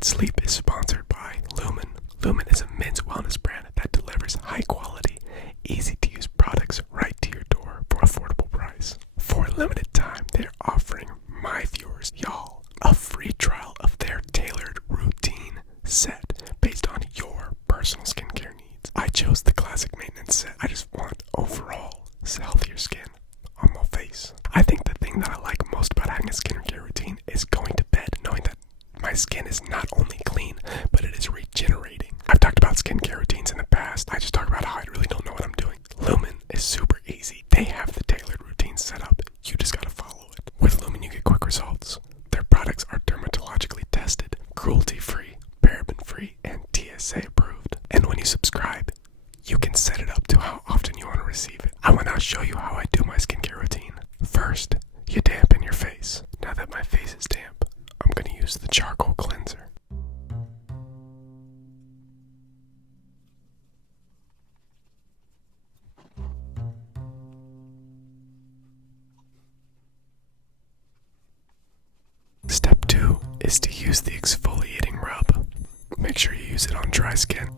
Night's Sleep is sponsored by Lumen. Lumen is a men's wellness brand that delivers high quality, easy to use products right to your door for affordable price. For a limited time, they're offering my viewers, y'all, a free trial of their tailored routine set based on your personal skincare needs. I chose the classic maintenance set. I just want overall healthier skin on my face. I think the thing that I like most about having a skincare routine is going to bed knowing that my skin is not only clean, but it is regenerating. I've talked about skincare routines in the past. I just talk about how I really don't know what I'm doing. Lumen is super easy. They have the tailored routine set up. You just gotta follow it. With Lumen, you get quick results. Their products are dermatologically tested, cruelty-free, paraben-free, and TSA approved. And when you subscribe, you can set it up to how often you want to receive it. I will now show you how I do my skincare routine. First, you dampen your face. Now that my face is damp, I'm going to use the charcoal cleanser. Step 2 is to use the exfoliating rub. Make sure you use it on dry skin.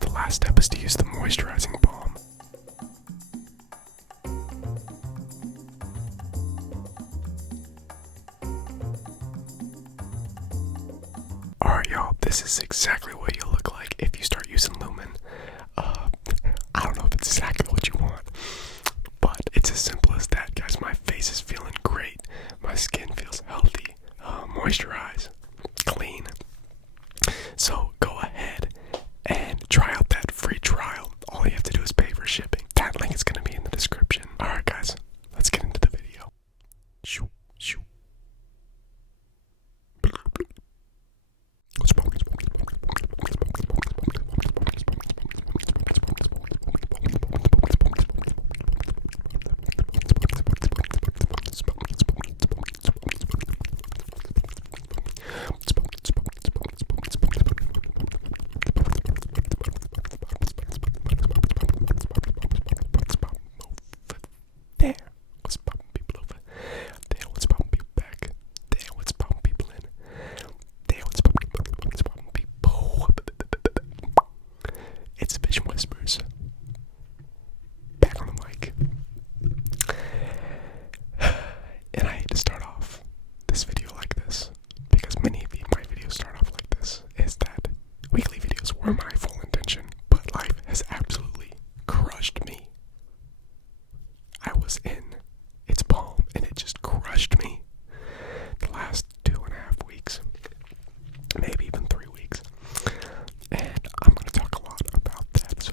The last step is to use the moisturizing balm. Alright y'all, this is exactly what you'll look like if you start using Lumen. I don't know if it's exactly what you want, but it's as simple as that, guys. My face is feeling great. My skin feels healthy, moisturized, clean. So go ahead and try out that free trial. All you have to do is pay for shipping. That link is going to be in the description. Alright guys, let's get into the video. Shoo, shoo. There. What's poppin' people over? There. What's poppin' people back? There. What's poppin' people in? There. What's poppin' people? It's Vision Whispers. Back on the mic. And I hate to start off this video like this, because many of my videos start off like this, is that weekly videos were my full intention, but life has absolutely crushed me. I was in its palm and it just crushed me the last 2.5 weeks, maybe even 3 weeks, and I'm going to talk a lot about that. So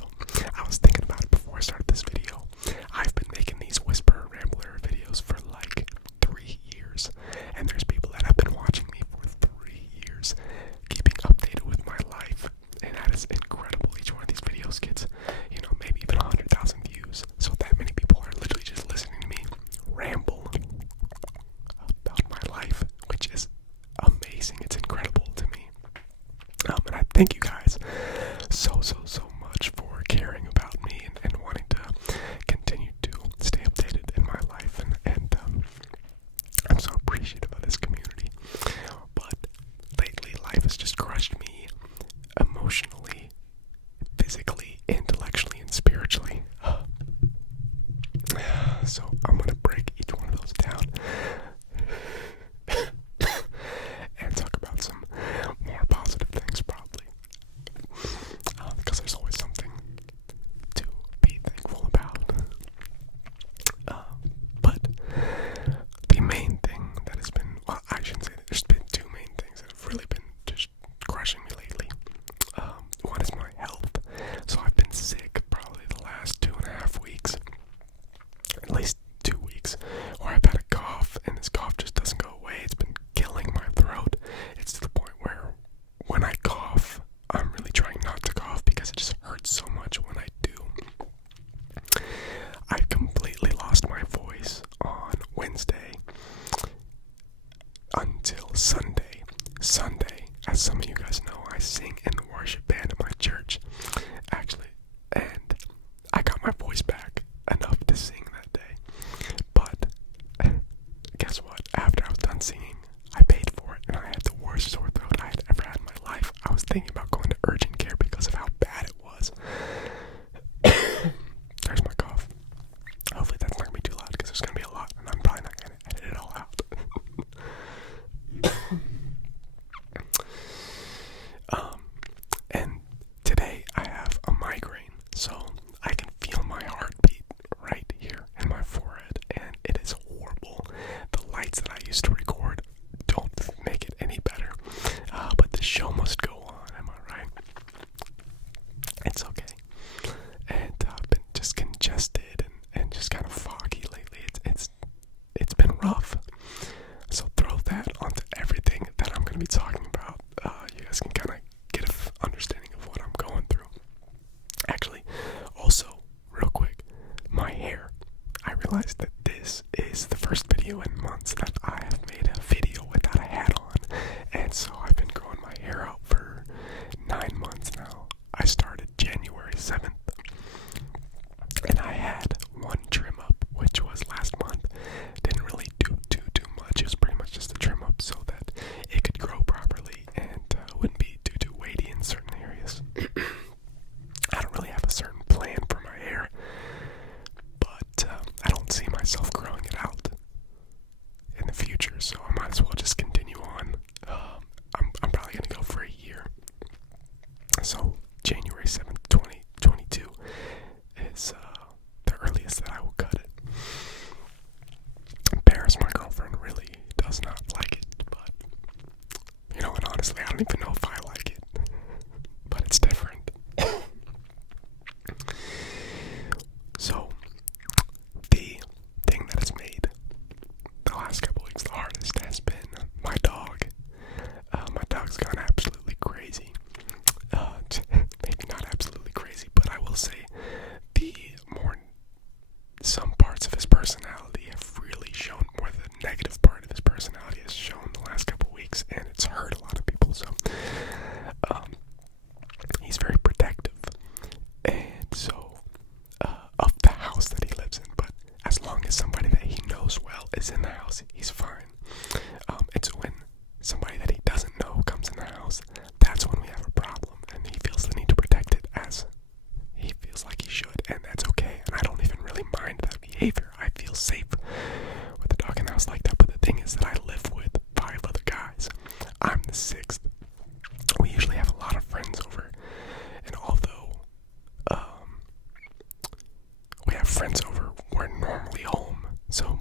I was thinking about it before I started this video. I've been making these Whisper Ramblerer videos for like 3 years, and there's people that have been watching me for 3 years, keeping updated with my life, and that is incredible. Each one of these videos gets, maybe even 100,000 views. So that many people are literally just listening to me realized that this is the first video in months that I have made a video without a hat on. And so I've been growing my hair out for 9 months now. I started January 7th. And I had one trim up, which was last month. Didn't really do too much. It was pretty much just a trim up so that it could grow properly and wouldn't be too weighty in certain areas. I don't really have a certain plan for my hair, but I don't see myself growing it out in the future, so I might as well just continue on. I'm probably going to go for a year. So January 7th, 2022 is the earliest that I will cut it. Paris, my girlfriend, really does not like it, but you know, and honestly, I don't even know if I like it, but it's different. So, the thing that has made the last couple weeks the hardest has been my dog. My dog's gone absolutely crazy. Maybe not absolutely crazy, but I will say some parts of his personality have really shown, more the negative part of his personality has shown the last couple weeks, and it's hurt a lot of people. So, he's very protective, and so of the house that he lives in. But as long as somebody that he knows well is in the house, he's fine. It's when somebody that he doesn't know comes in the house, that's when we have a problem, and he feels the need to protect it as he feels like he should, and that's okay. And I don't even really mind that behavior. I feel safe with the dog in the house like that. But the thing is that I live with 5 other guys. I'm the 6th. We usually have a lot of friends over, and although we have friends over, we're normally home. So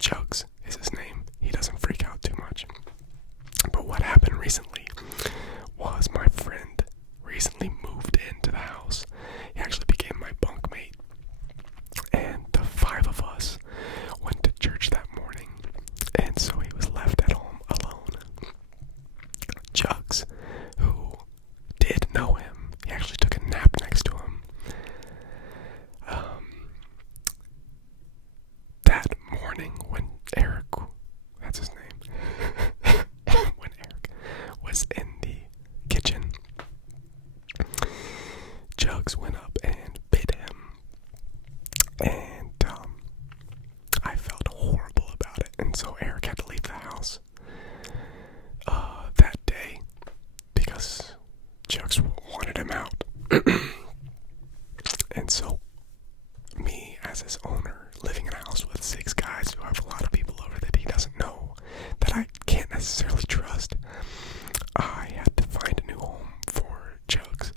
Chugs is his name. He doesn't freak out too much. But what happened recently was my friend recently moved into the house. He actually became my bunkmate, and the 5 of us went to church that morning, and so he was left at home alone. Chugs, who did know him, he actually took a nap next to him. That morning when Eric, that's his name, when Eric was in the kitchen, Chugs went up and bit him, and I felt horrible about it, and so Eric had to leave the house that day because Chugs wanted him out. And so me, as his owner, living in a house with 6 guys who have a lot of people over that he doesn't know, that I can't necessarily trust, I had to find a new home for Chugs.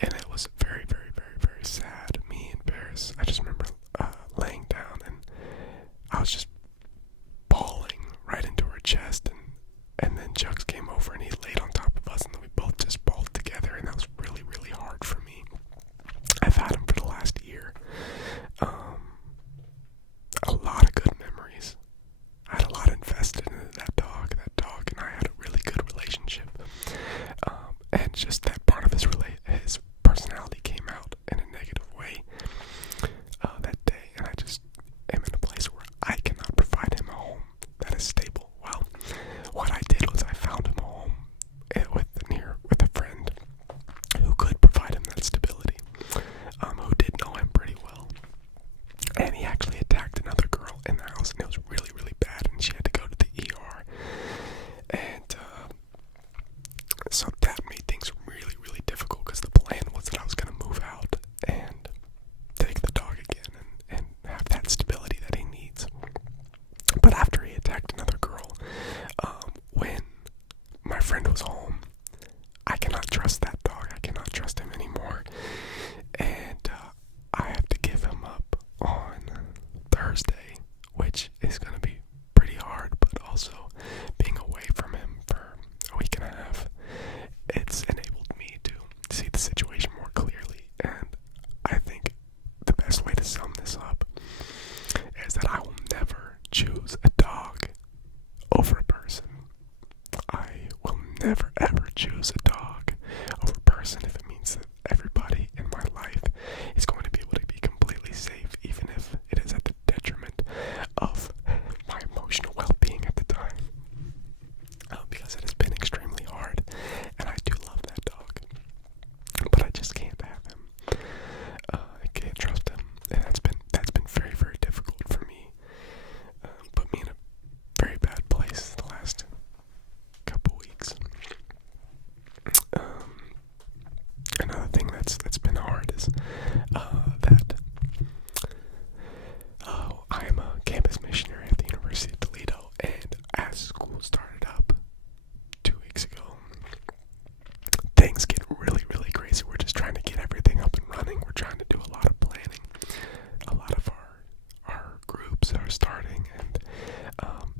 And it was very, very, very, very sad. Me and Paris, I just remember laying down, and I was just bawling right into her chest, and then Chugs came over and he laid on top of us, and then we both just bawled together, and that was really, really hard for me. I've had him for the last year.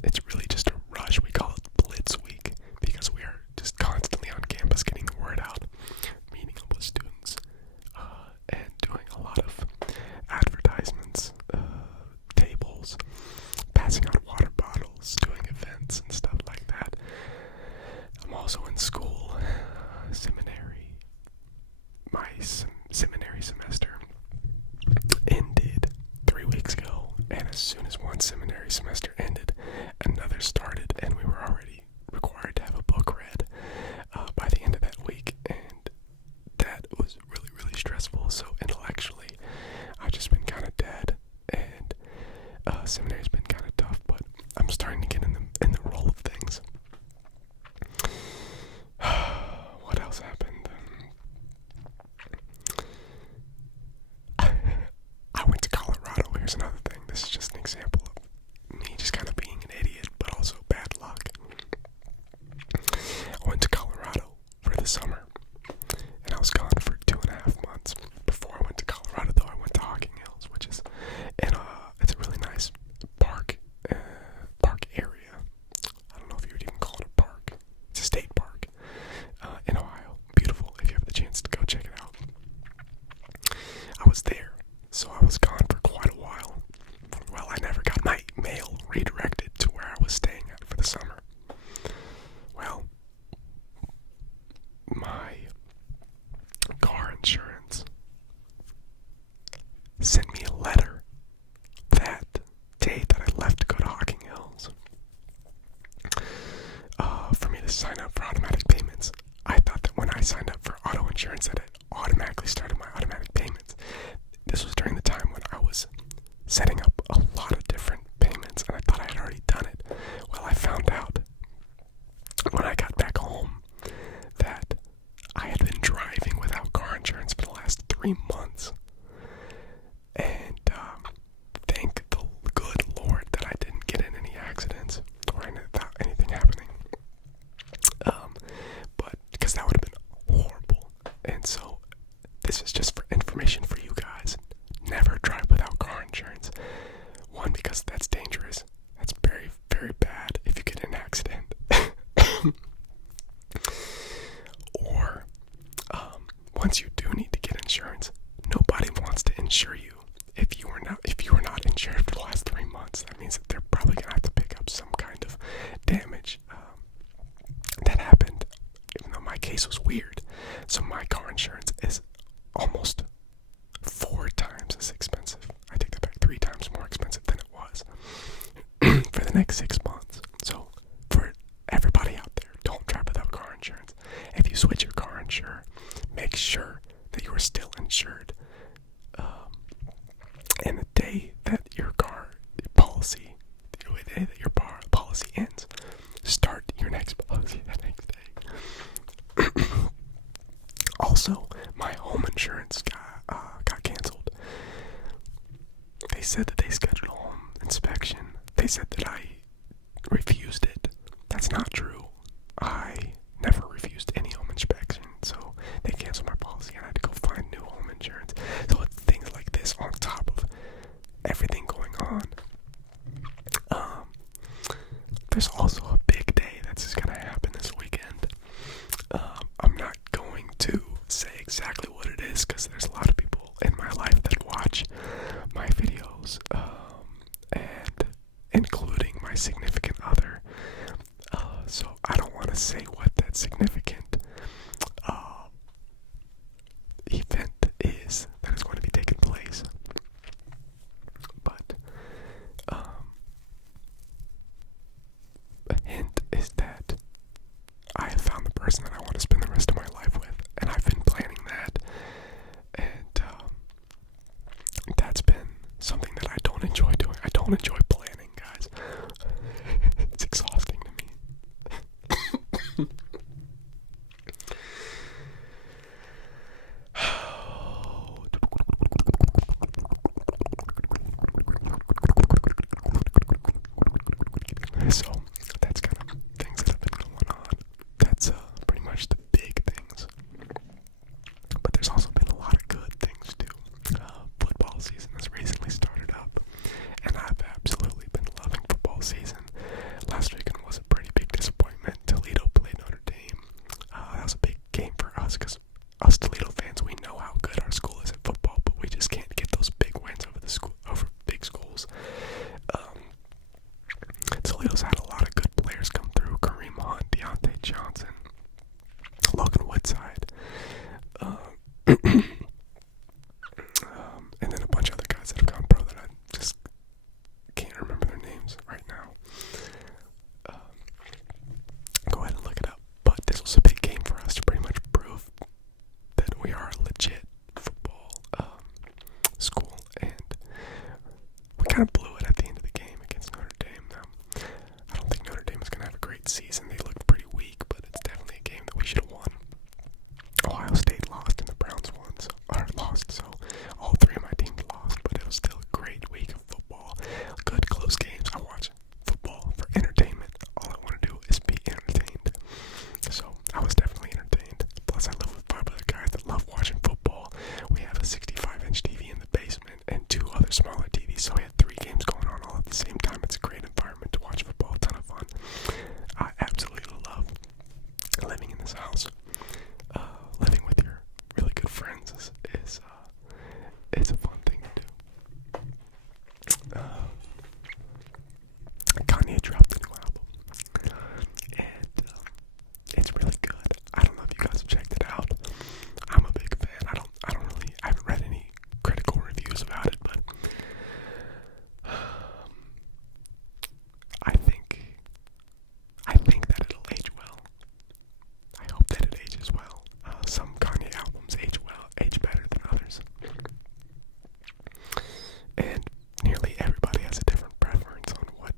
it's really just a rush. We call it Blitz Week because we are just constantly on campus getting the word out, meeting up with students, and doing a lot of advertisements, tables, passing out water bottles, doing events and stuff like that. I'm also in school, seminary. My seminary semester ended 3 weeks ago, and as soon as one seminary semester ended, another started, and we were already required to have a book read by the end of that week, and that was really, really stressful. So intellectually, I've just been kind of dead, and seminary's been kind of tough, but I'm starting to get in the roll of things. What else happened? I went to Colorado. Here's another thing. This is just an example of me just kind of being an idiot, but also bad luck. I went to Colorado for the summer, and I was gone for 2.5 months. Before I went to Colorado, though, I went to Hocking Hills, which is it's a really nice park area. I don't know if you would even call it a park. It's a state park in Ohio. Beautiful. If you have the chance to go check it out. I was there, so I was gone for quite a while. Well, I never got my mail redirected to where I was staying at for the summer. Well, my car insurance sent me a letter that day that I left to go to Hocking Hills for me to sign up for automatic payments. I thought that when I signed up for auto insurance that it automatically started my automatic payments. This was during the time when I was setting up a lot of different payments, and I thought I had already done it. Well, I found out when I got back home that I had been driving without car insurance for the last 3 months. And thank the good Lord that I didn't get in any accidents or anything happening. But because that would have been horrible. And so this is just for information for you guys. Never drive without car insurance. One, because that's dangerous. That's very, very bad if you get in an accident. Or once you do need to get insurance, nobody wants to insure you. If you are not insured for the last 3 months, that means that they're probably gonna have to pick up some kind of damage. That happened, even though my case was weird. So my car insurance is almost 4 times as expensive. I take that back, 3 times more expensive than it was for the next 6 months. So for everybody out there, don't drive without car insurance. If you switch your car insurer, make sure that you are still insured. And the day that your policy ends, start your next policy the next day. Also, my home insurance got canceled. They said that they scheduled a home inspection. They said that I refused it. That's not true. I never refused any home inspection, so they canceled my policy and I had to go find new home insurance. So it's things like this on top of everything going on. There's also a big day that's just gonna happen this weekend. I'm not going to say exactly what it is because there's a lot of people in my life that watch my videos, and including my significant other. So I don't want to say what that significant event is that is going to be taking place. But a hint is that I have found the person that I want to spend the rest of my life with, and I've been planning that, and that's been something that I don't enjoy doing. I don't enjoy planning, guys. It's exhausting to me. So that's kind of things that have been going on. That's pretty much the big things. But there's also been a lot of good things too. Football season has recently started up, and I've absolutely kind of blew it at the end of the game against Notre Dame. I don't think Notre Dame is going to have a great season. They looked pretty weak, but it's definitely a game that we should have won. Ohio State lost and the Browns won, so all three of my teams lost, but it was still a great week of football. Good close games. I watch football for entertainment. All I want to do is be entertained. So I was definitely entertained. Plus I live with 5 other guys that love watching football. We have a 65-inch TV in the basement and 2 other smaller TVs, so we had 3 games going on all at the same time. It's a great environment to watch football. A ton of fun. I absolutely love living in this house. Living with your really good friends is a fun thing to do. Kanye dropped a new album, and it's really good. I don't know if you guys have checked it out. I'm a big fan. I haven't read any critical reviews about it, but I think that it'll age well. I hope that it ages well. Some Kanye albums age better than others. And nearly everybody has a different preference on what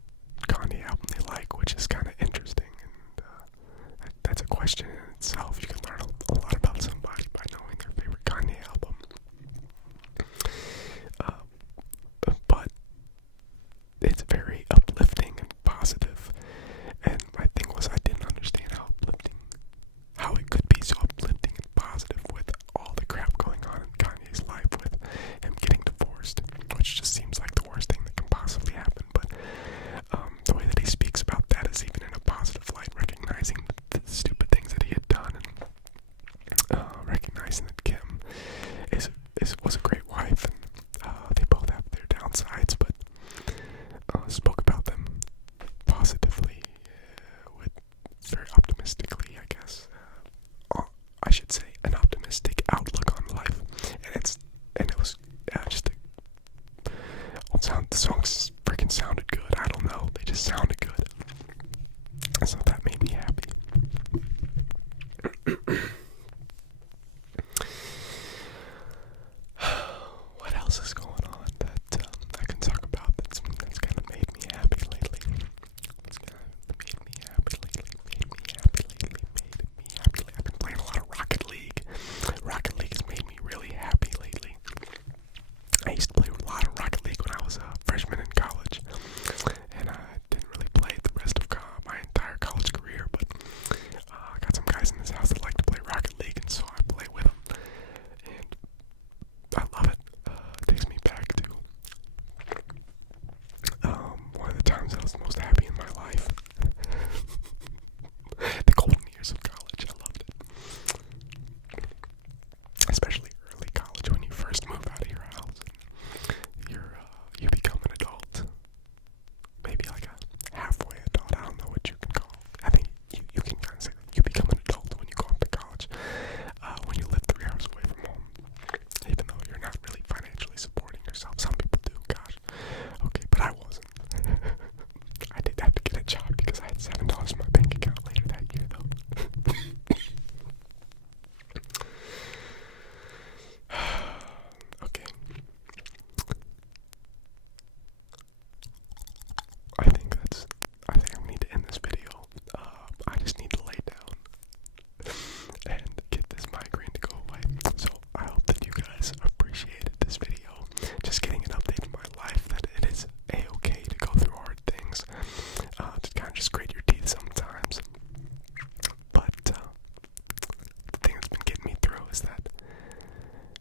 Kanye album they like, which is kind of interesting. And that's a question in itself. You can learn a lot about somebody by knowing their favorite Kanye album. But it's very uplifting and positive. And my thing was, I didn't understand how it could be so uplifting and positive with all the crap going on in Kanye's life, with him getting divorced, which just seems like the worst thing that can possibly happen. But the way that he speaks about that is even in a positive light, recognizing the stupid things that he had done, and recognizing that Kim was a great wife, and they both have their downsides, but spoke about them positively, with very optimistically, I guess. I should say an optimistic outlook on life, and it was just the songs freaking sounded good. I don't know, they just sounded good, and so that made me happy. What else is going on that I can talk about that's kind of made me happy lately? I've been playing a lot of Rocket League. Rocket League has made me really happy lately. I used to play a lot of Rocket League when I was a freshman in college, and I didn't really play it the rest of my entire college career, but I got some guys in this house that like to play Rocket League, and so I play with them, and I love it. It takes me back to one of the times I was the most happy in my life. The golden years of college. I loved it. Especially early college, when you first move out of your house and you become an adult. Maybe like a halfway adult. I don't know what you can call it. I think you can kind of say that you become an adult when you go off to college. When you live 3 hours away from home. Even though you're not really financially supporting yourself. Some people do, gosh. Okay, but I wasn't. I did have to get a job because I had $7 in my bank account later that year, though. Okay. I think I need to end this video. I just need to lay down and get this migraine to go away. So I hope that you guys appreciated this video. Just getting an update in my life, that it is a-okay to go through hard things, to kind of just grate your teeth sometimes. But the thing that's been getting me through is that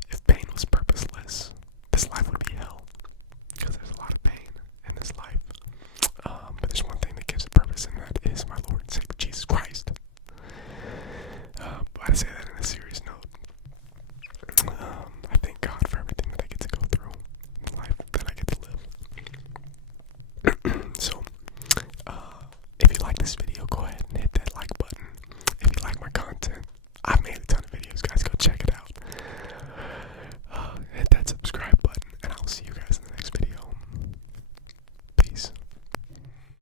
if pain was purposeless, this life would be hell, because there's a lot of pain in this life. But there's one thing that gives it purpose, and that is my Lord and Savior Jesus Christ. I say that